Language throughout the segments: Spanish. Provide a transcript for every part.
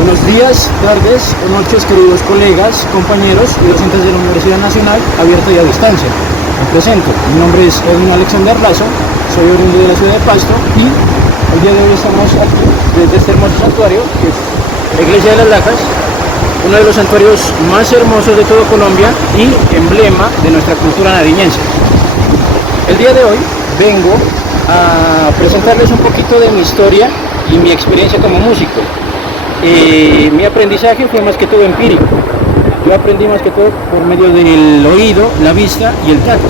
Buenos días, tardes o noches, queridos colegas, compañeros y docentes de la Universidad Nacional Abierta y a Distancia. Me presento, mi nombre es Edwin Alexander Lazo, soy oriundo de la ciudad de Pasto y el día de hoy estamos aquí desde este hermoso santuario que es la Iglesia de las Lajas, uno de los santuarios más hermosos de todo Colombia y emblema de nuestra cultura nariñense. El día de hoy vengo a presentarles un poquito de mi historia y mi experiencia como músico. Mi aprendizaje fue más que todo empírico. Yo aprendí más que todo por medio del oído, la vista y el tacto.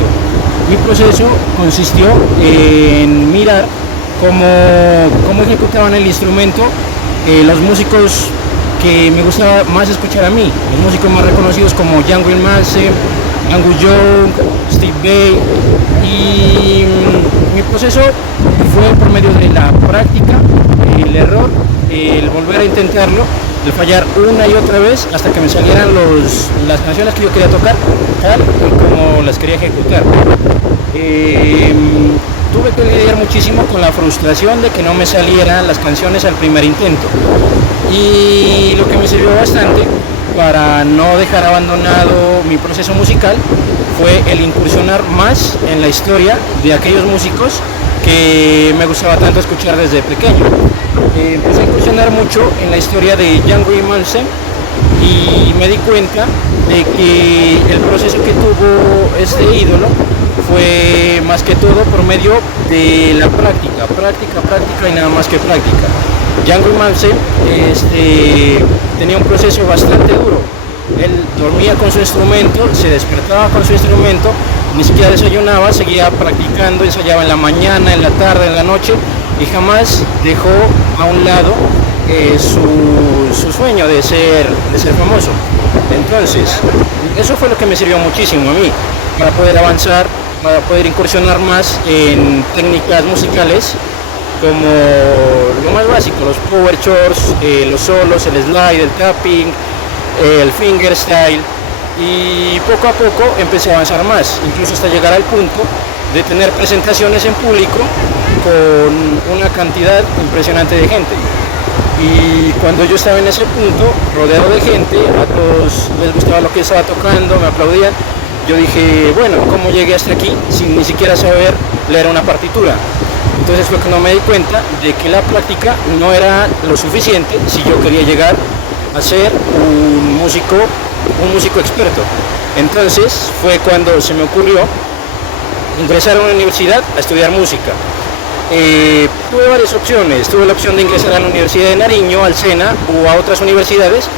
Mi proceso consistió en mirar cómo ejecutaban el instrumento los músicos que me gustaba más escuchar a mí, los músicos más reconocidos como Django Reinhardt, Angus Young, Steve Vai, y mi proceso fue por medio de la práctica, el error, el volver a intentarlo, el fallar una y otra vez hasta que me salieran las canciones que yo quería tocar tal y como las quería ejecutar. Tuve que lidiar muchísimo con la frustración de que no me salieran las canciones al primer intento, y lo que me sirvió bastante para no dejar abandonado mi proceso musical fue el incursionar más en la historia de aquellos músicos que me gustaba tanto escuchar desde pequeño. Empecé a incursionar mucho en la historia de Django Reinhardt y me di cuenta de que el proceso que tuvo este ídolo fue más que todo por medio de la práctica y nada más que práctica. Django Reinhardt tenía un proceso bastante duro. Él dormía con su instrumento, se despertaba con su instrumento, ni siquiera desayunaba, seguía practicando, ensayaba en la mañana, en la tarde, en la noche, y jamás dejó a un lado su sueño de ser famoso. Entonces, eso fue lo que me sirvió muchísimo a mí para poder avanzar, para poder incursionar más en técnicas musicales como lo más básico, los power chords, los solos, el slide, el tapping, el fingerstyle, y poco a poco empecé a avanzar más, incluso hasta llegar al punto de tener presentaciones en público con una cantidad impresionante de gente. Y cuando yo estaba en ese punto, rodeado de gente, a todos les gustaba lo que estaba tocando, me aplaudían, yo dije, bueno, ¿cómo llegué hasta aquí sin ni siquiera saber leer una partitura? Entonces fue cuando me di cuenta de que la práctica no era lo suficiente si yo quería llegar a ser un músico experto. Entonces fue cuando se me ocurrió ingresar a una universidad a estudiar música. Tuve varias opciones, tuve la opción de ingresar a la Universidad de Nariño, al SENA o a otras universidades,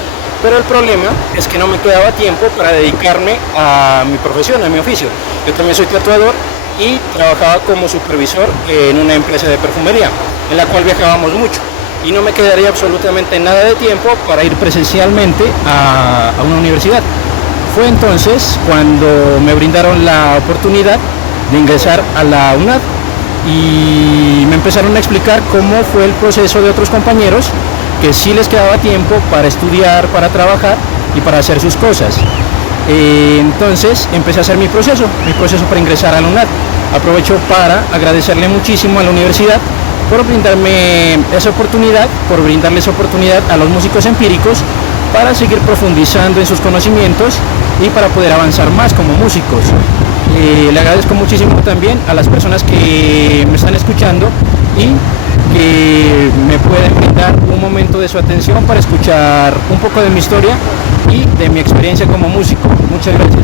pero el problema es que no me quedaba tiempo para dedicarme a mi profesión, a mi oficio. Yo también soy tatuador y trabajaba como supervisor en una empresa de perfumería, en la cual viajábamos mucho, y no me quedaría absolutamente nada de tiempo para ir presencialmente a una universidad. Fue entonces cuando me brindaron la oportunidad de ingresar a la UNAD y me empezaron a explicar cómo fue el proceso de otros compañeros que sí les quedaba tiempo para estudiar, para trabajar y para hacer sus cosas. Entonces empecé a hacer mi proceso para ingresar a la UNAD. Aprovecho para agradecerle muchísimo a la universidad por brindarme esa oportunidad, por brindarles oportunidad a los músicos empíricos para seguir profundizando en sus conocimientos y para poder avanzar más como músicos. Le agradezco muchísimo también a las personas que me están escuchando y que me pueden brindar un momento de su atención para escuchar un poco de mi historia y de mi experiencia como músico. Muchas gracias.